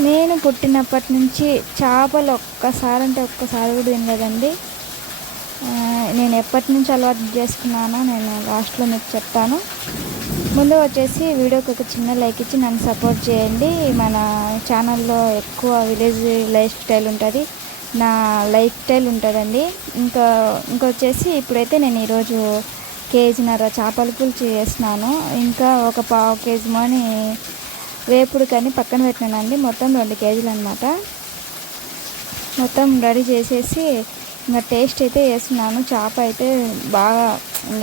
నేను పుట్టినప్పటి నుంచి చేపలు ఒక్కసారి అంటే ఒక్కసారి కూడా తినలేదండి. నేను ఎప్పటి నుంచి అలవాటు చేసుకున్నానో నేను లాస్ట్లో మీకు చెప్తాను. ముందు వచ్చేసి వీడియోకి ఒక చిన్న లైక్ ఇచ్చి నన్ను సపోర్ట్ చేయండి. మన ఛానల్లో ఎక్కువ విలేజ్ లైఫ్ స్టైల్ ఉంటుంది. నా లైఫ్ స్టైల్ ఉంటుందండి. ఇంకా ఇంకొచ్చేసి ఇప్పుడైతే నేను ఈరోజు కేజీన్నర చేపల పులుసు చేస్తున్నాను. ఇంకా ఒక పావు కేజీ మని వేపుడు కానీ పక్కన పెట్టినానండి. మొత్తం రెండు కేజీలు అనమాట మొత్తం రెడీ చేసేసి ఇంకా టేస్ట్ అయితే వేస్తున్నాను చేప అయితే బాగా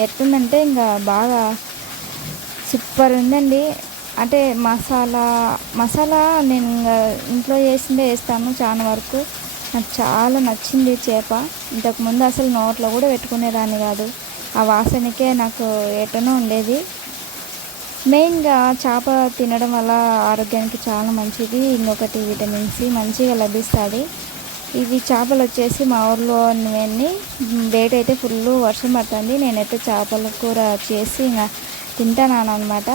ఎట్లుందంటే ఇంకా బాగా సూపర్ ఉందండి. అంటే మసాలా మసాలా నేను ఇంకా ఇంట్లో చేసిందే వేస్తాను చాలా వరకు. నాకు చాలా నచ్చింది చేప. ఇంతకుముందు అసలు నోట్లో కూడా పెట్టుకునేదాన్ని కాదు. ఆ వాసనకే నాకు ఎటనో ఉండేది. మెయిన్గా చేప తినడం వల్ల ఆరోగ్యానికి చాలా మంచిది. ఇంకొకటి విటమిన్ సి మంచిగా లభిస్తుంది. ఇవి చేపలు వచ్చేసి మా ఊర్లో ఉన్నవన్నీ డేట్ అయితే ఫుల్ వర్షం పడుతుంది. నేనైతే చేపల కూర చేసి ఇంకా తింటాను అనమాట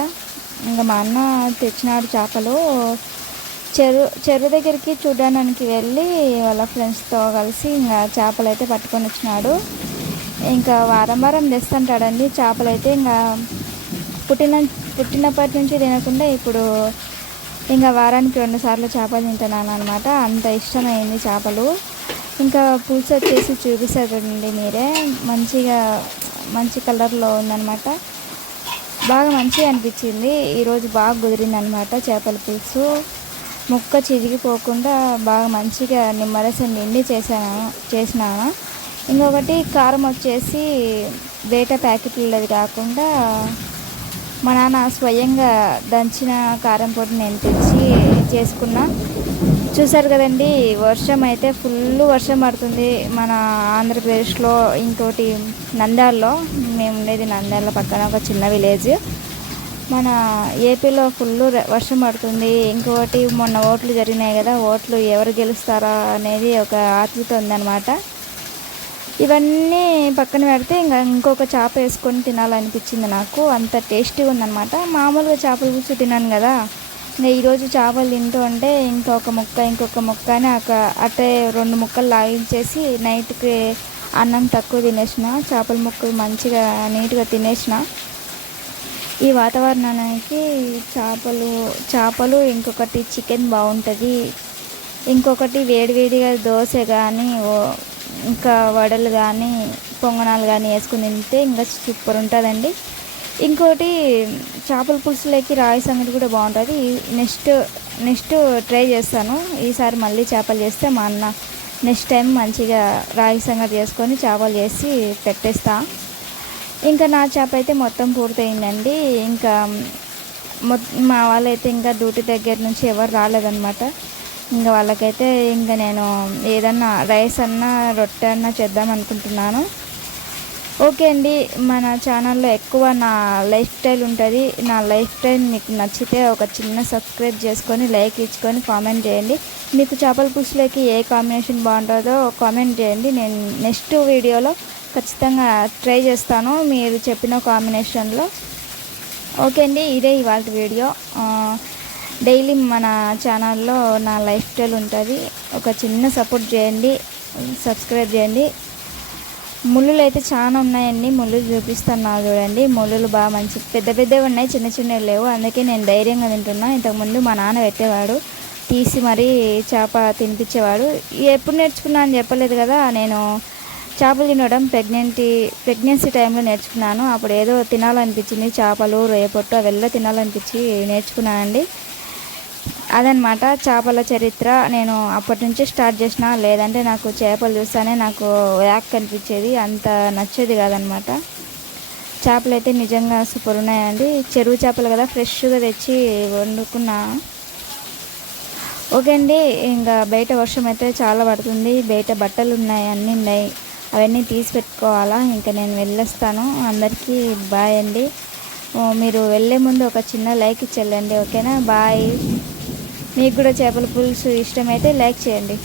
ఇంకా మా అన్న తెచ్చినాడు చేపలు. చెరు చెరువు దగ్గరికి చూడడానికి వెళ్ళి వాళ్ళ ఫ్రెండ్స్తో కలిసి ఇంకా చేపలు అయితే పట్టుకొని వచ్చినాడు. ఇంకా వారం వారం తెస్తుంటాడండి. చేపలు అయితే ఇంకా పుట్టిన పుట్టినప్పటి నుంచి తినకుండా ఇప్పుడు ఇంకా వారానికి రెండు సార్లు చేపలు తింటున్నాను అనమాట అంత ఇష్టమైంది చేపలు. ఇంకా పులుసు వచ్చేసి చూపిస్తారు మీరే. మంచిగా మంచి కలర్లో ఉందన్నమాట. బాగా మంచిగా అనిపించింది. ఈరోజు బాగా కుదిరింది అనమాట చేపల పులుసు. ముక్క చిరిగిపోకుండా బాగా మంచిగా నిమ్మరసం నిండి చేశాను చేసినాను. ఇంకొకటి కారం వచ్చేసి బయట ప్యాకెట్లది కాకుండా మా నాన్న స్వయంగా దంచిన కారం పొడి నేను తెచ్చి చేసుకున్నా. చూసారు కదండి వర్షం అయితే ఫుల్ వర్షం పడుతుంది. మన ఆంధ్రప్రదేశ్లో ఇంకోటి నంద్యాలలో మేము ఉండేది నంద్యాల పక్కన ఒక చిన్న విలేజ్. మన ఏపీలో ఫుల్ వర్షం పడుతుంది. ఇంకోటి మొన్న ఓట్లు జరిగినాయి కదా ఓట్లు ఎవరు గెలుస్తారా అనేది ఒక ఆతృత ఉందన్నమాట. ఇవన్నీ పక్కన పెడితే ఇంకా ఇంకొక చేప వేసుకొని తినాలనిపించింది నాకు. అంత టేస్టీగా ఉందన్నమాట. మామూలుగా చేపల పులుసు తిన్నాను కదా. ఇంకా ఈరోజు చేపలు తింటూ ఉంటే ఇంకొక ముక్క ఇంకొక ముక్క అని ఒక అట్టే రెండు ముక్కలు లాగించేసి నైట్కి అన్నం తక్కువ తినేసిన. చేపల ముక్కలు మంచిగా నీట్గా తినేసిన. ఈ వాతావరణానికి చేపలు చేపలు ఇంకొకటి చికెన్ బాగుంటుంది. ఇంకొకటి వేడివేడిగా దోశ కానీ ఇంకా వడలు కానీ పొంగనాలు కానీ వేసుకుని తింటే ఇంకా సూపర్ ఉంటుందండి. ఇంకోటి చేపల పులుసులోకి రాయి సంగటి కూడా బాగుంటుంది. నెక్స్ట్ నెక్స్ట్ ట్రై చేస్తాను. ఈసారి మళ్ళీ చేపలు చేస్తే మా అన్న నెక్స్ట్ టైం మంచిగా రాగి సంగతి చేసుకొని చేపలు చేసి పెట్టేస్తా. ఇంకా నా చేప అయితే మొత్తం పూర్తయిందండి. ఇంకా మొ మా వాళ్ళైతే ఇంకా డ్యూటీ దగ్గర నుంచి ఎవరు రాలేదన్నమాట. ఇంకా వాళ్ళకైతే ఇంకా నేను ఏదన్నా రైస్ అన్నా రొట్టె అన్నా చేద్దాం అనుకుంటున్నాను. ఓకే అండి మన ఛానల్లో ఎక్కువ నా లైఫ్ స్టైల్ ఉంటుంది. నా లైఫ్ స్టైల్ మీకు నచ్చితే ఒక చిన్న సబ్స్క్రైబ్ చేసుకొని లైక్ ఇచ్చుకొని కామెంట్ చేయండి. మీకు చేపల పులుసులోకి ఏ కాంబినేషన్ బాగుంటుందో కామెంట్ చేయండి. నేను నెక్స్ట్ వీడియోలో ఖచ్చితంగా ట్రై చేస్తాను మీరు చెప్పిన కాంబినేషన్లో. ఓకే అండి ఇదే ఇవాళ వీడియో. డైలీ మన ఛానల్లో నా లైఫ్ స్టైల్ ఉంటుంది. ఒక చిన్న సపోర్ట్ చేయండి. సబ్స్క్రైబ్ చేయండి. ముళ్ళులు అయితే చాలా ఉన్నాయండి. ముళ్ళు చూపిస్తాను చూడండి. ముళ్ళులు బాగా మంచి పెద్ద పెద్దవి ఉన్నాయి. చిన్న చిన్నవి లేవు. అందుకే నేను ధైర్యంగా తింటున్నా. ఇంతకుముందు మా నాన్న పెట్టేవాడు. తీసి మరీ చేప తినిపించేవాడు. ఎప్పుడు నేర్చుకున్నా అని చెప్పలేదు కదా. నేను చేపలు తినడం ప్రెగ్నెంటీ ప్రెగ్నెన్సీ టైంలో నేర్చుకున్నాను. అప్పుడు ఏదో తినాలనిపించింది. చేపలు రేపొట్టు అవెల్లా తినాలనిపించి నేర్చుకున్నానండి. అదనమాట చేపల చరిత్ర నేను అప్పటి నుంచి స్టార్ట్ చేసిన లేదంటే నాకు చేపలు చూస్తానే నాకు యాక్ కనిపించేది అంత నచ్చేది కాదనమాట. చేపలు అయితే నిజంగా సూపర్ ఉన్నాయండి. చెరువు చేపలు కదా ఫ్రెష్గా తెచ్చి వండుకున్నా. ఓకే అండి ఇంకా బయట వర్షం అయితే చాలా పడుతుంది. బయట బట్టలు ఉన్నాయి అన్నీ ఉన్నాయి. అవన్నీ తీసి పెట్టుకోవాలా ఇంకా నేను వెళ్ళొస్తాను. అందరికీ బాయ్ అండి. మీరు వెళ్ళే ముందు ఒక చిన్న లైక్ ఇచ్చేళ్ళండి ఓకేనా? బాయ్. మీకు కూడా చేపల పులుసు ఇష్టమైతే లైక్ చేయండి.